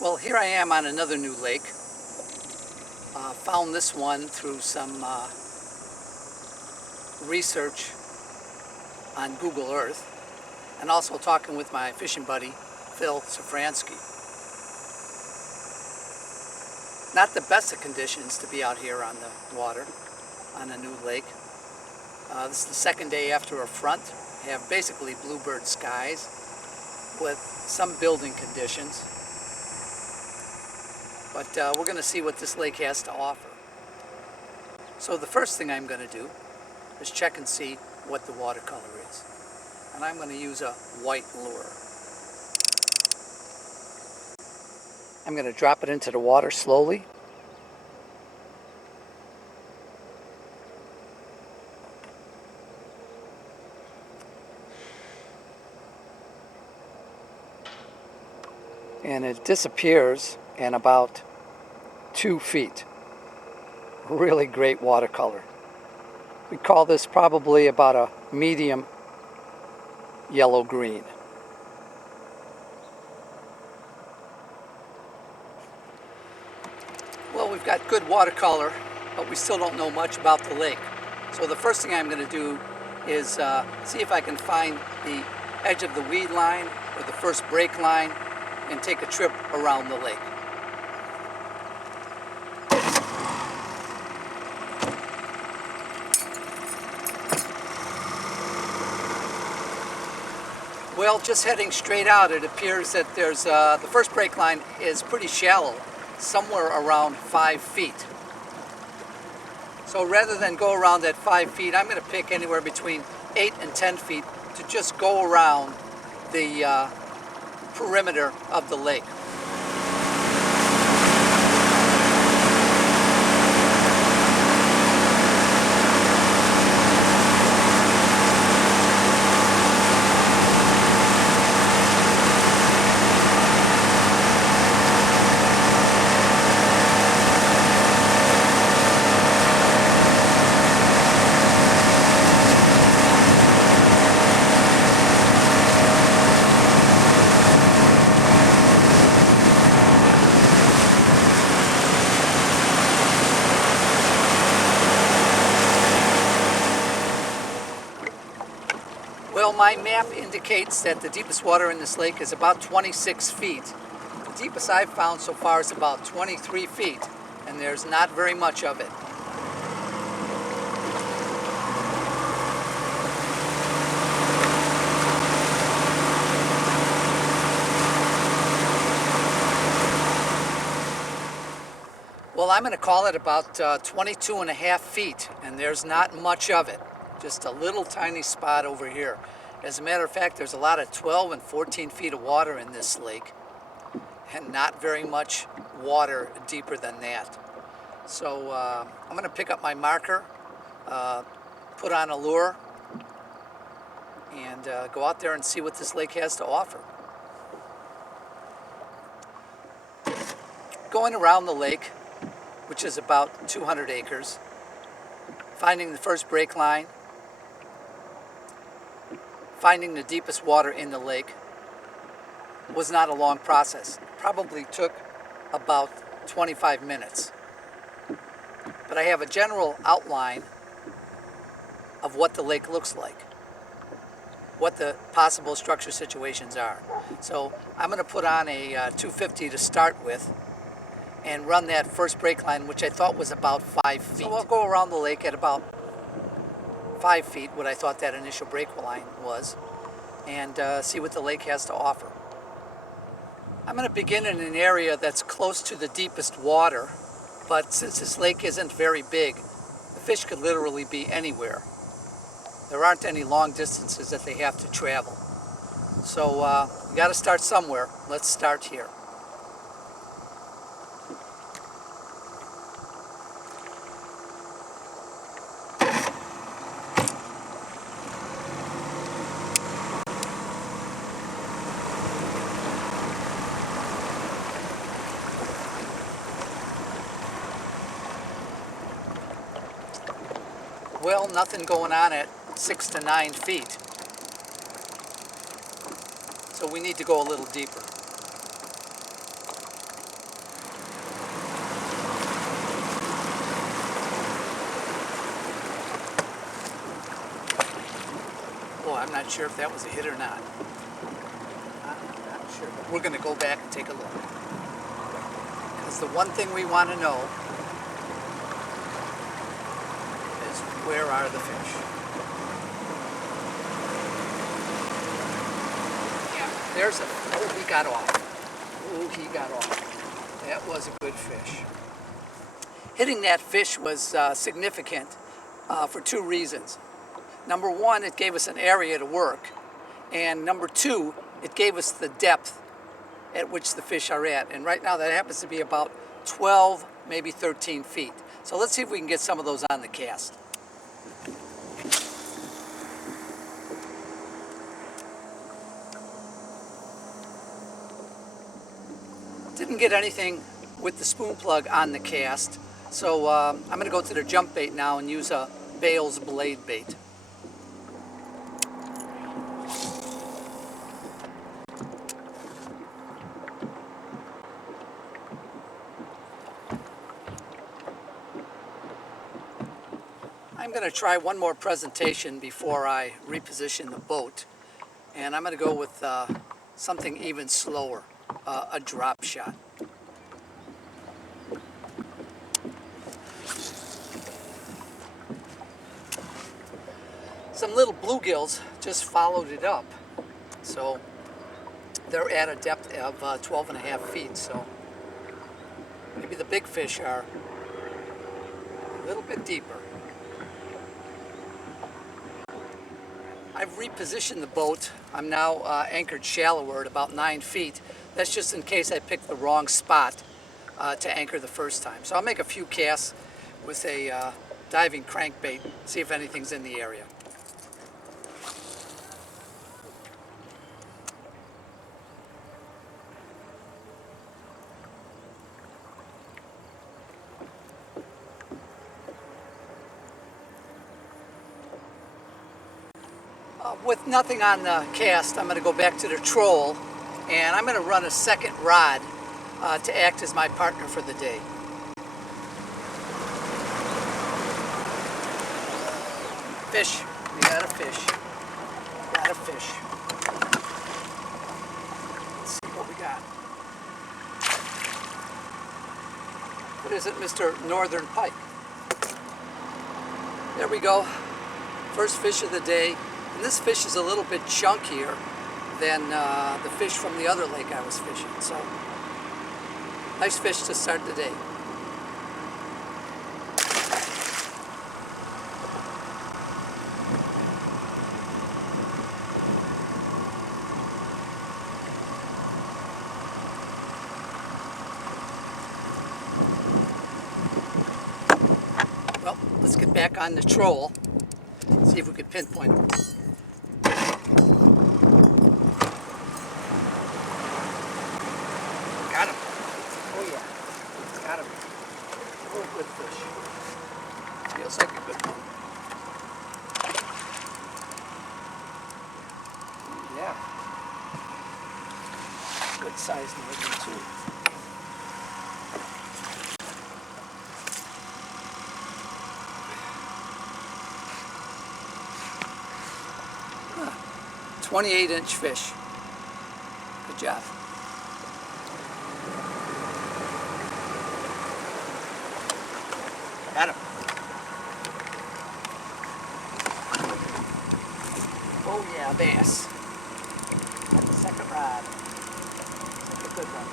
Well, here I am on another new lake. Found this one through some research on Google Earth, and also talking with my fishing buddy, Phil Safransky. Not the best of conditions to be out here on the water, on a new lake. This is the second day after a front. We have basically bluebird skies with some building conditions. But we're going to see what this lake has to offer. So the first thing I'm going to do is check and see what the watercolor is. And I'm going to use a white lure. I'm going to drop it into the water slowly. And it disappears in about 2 feet. Really great watercolor. We call this probably about a medium yellow-green. Well, we've got good watercolor, but we still don't know much about the lake. So the first thing I'm going to do is see if I can find the edge of the weed line or the first break line and take a trip around the lake. Well, just heading straight out, it appears that there's the first break line is pretty shallow, somewhere around 5 feet. So rather than go around at 5 feet, I'm going to pick anywhere between 8 and 10 feet to just go around the perimeter of the lake. Well, my map indicates that the deepest water in this lake is about 26 feet. The deepest I've found so far is about 23 feet, and there's not very much of it. Well, I'm going to call it about 22 and a half feet, and there's not much of it. Just a little tiny spot over here. As a matter of fact, there's a lot of 12 and 14 feet of water in this lake, and not very much water deeper than that. So I'm going to pick up my marker, put on a lure, and go out there and see what this lake has to offer. Going around the lake, which is about 200 acres, finding the first break line, finding the deepest water in the lake was not a long process. It probably took about 25 minutes. But I have a general outline of what the lake looks like, what the possible structure situations are. So I'm going to put on a 250 to start with and run that first break line, which I thought was about 5 feet. So I'll go around the lake at about 5 feet, what I thought that initial break line was, and see what the lake has to offer. I'm going to begin in an area that's close to the deepest water, but since this lake isn't very big, the fish could literally be anywhere. There aren't any long distances that they have to travel. So you got to start somewhere. Let's start here. Well, nothing going on at 6 to 9 feet. So we need to go a little deeper. not sure if that was a hit or not. I'm not sure, but we're going to go back and take a look. Because the one thing we want to know is where are the fish? Yeah, there's a, oh, he got off. Oh, he got off. That was a good fish. Hitting that fish was significant for two reasons. Number one, it gave us an area to work. And number two, it gave us the depth at which the fish are at. And right now that happens to be about 12, maybe 13 feet. So let's see if we can get some of those on the cast. Didn't get anything with the spoon plug on the cast. So I'm going to go to the jump bait now and use a Bale's blade bait. I'm going to try one more presentation before I reposition the boat, and I'm going to go with something even slower, a drop shot. Some little bluegills just followed it up, so they're at a depth of 12.5 feet, so maybe the big fish are a little bit deeper. I've repositioned the boat. I'm now anchored shallower at about 9 feet. That's just in case I picked the wrong spot to anchor the first time. So I'll make a few casts with a diving crankbait, see if anything's in the area. With nothing on the cast, I'm going to go back to the troll, and I'm going to run a second rod to act as my partner for the day. Fish. We got a fish. Got a fish. Let's see what we got. What is it, Mr. Northern Pike? There we go. First fish of the day. And this fish is a little bit chunkier than the fish from the other lake I was fishing. So, nice fish to start the day. Well, let's get back on the troll. See if we can pinpoint him. Got him. Oh yeah. Got him. Oh, good fish. Feels like a good one. Yeah. Good size northern too. Huh. 28-inch fish. Good job. Got him. Oh yeah, bass. That's the second rod. That's a good one.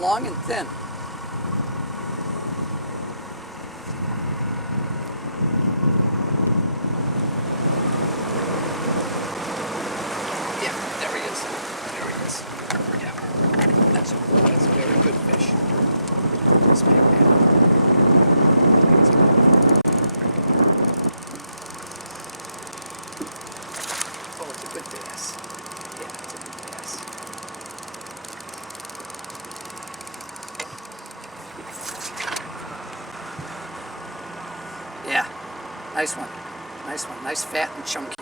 Long and thin. Yeah, nice one. Nice one. Nice, fat, and chunky.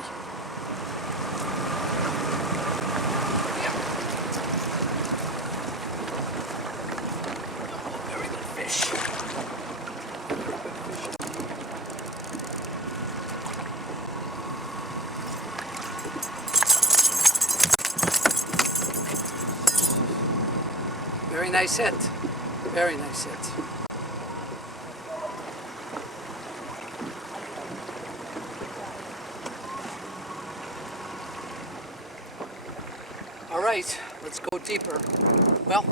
Very nice hit. Very nice hit. All right, let's go deeper. Well,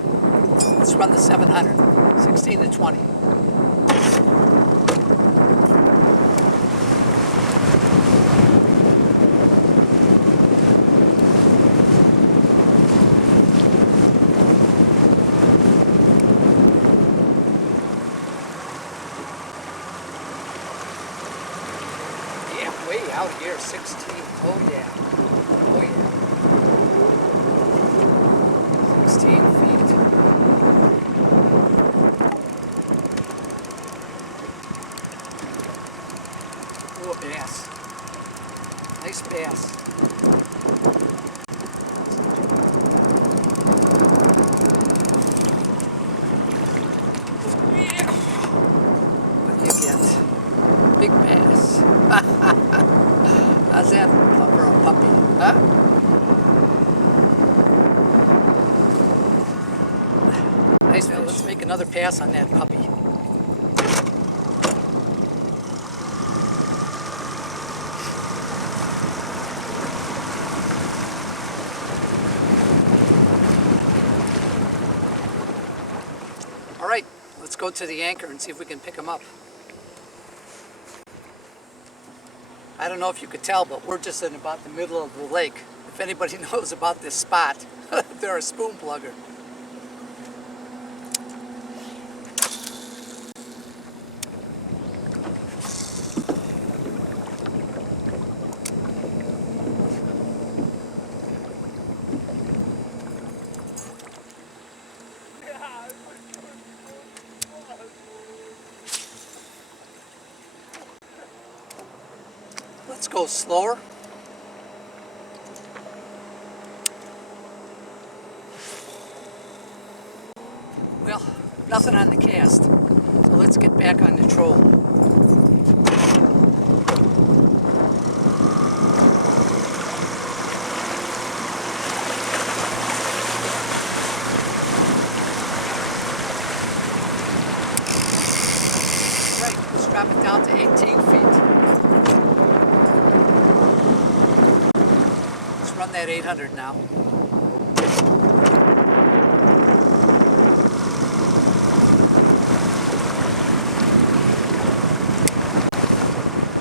let's run the 700, 16 to 20. Yeah, way out here, 16. Oh yeah. Oh yeah. 16 feet. Oh, a bass. Nice bass. Yeah. What do you get? Big bass. How's that for a puppy? Huh? Nice fish. Let's make another pass on that puppy. All right, let's go to the anchor and see if we can pick him up. I don't know if you could tell, but we're just in about the middle of the lake. If anybody knows about this spot, they're a spoon plugger. Let's go slower. Well, nothing on the cast, so let's get back on the troll. All right, let's drop it down to 18 feet. Run that 800 now.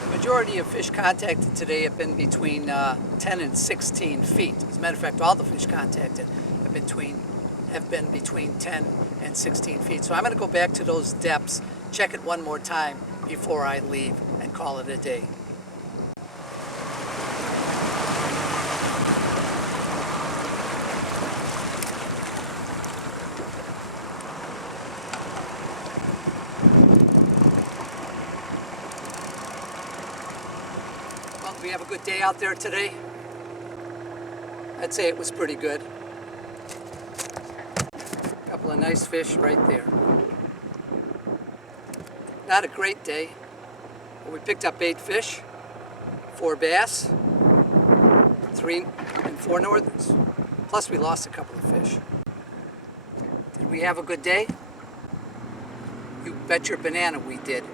The majority of fish contacted today have been between 10 and 16 feet. As a matter of fact, all the fish contacted have been between 10 and 16 feet. So I'm going to go back to those depths, check it one more time before I leave and call it a day. We have a good day out there today. I'd say it was pretty good. A couple of nice fish right there. Not a great day, but we picked up 8 fish, 4 bass, 3 and 4 northerns. Plus we lost a couple of fish. Did we have a good day? You bet your banana we did.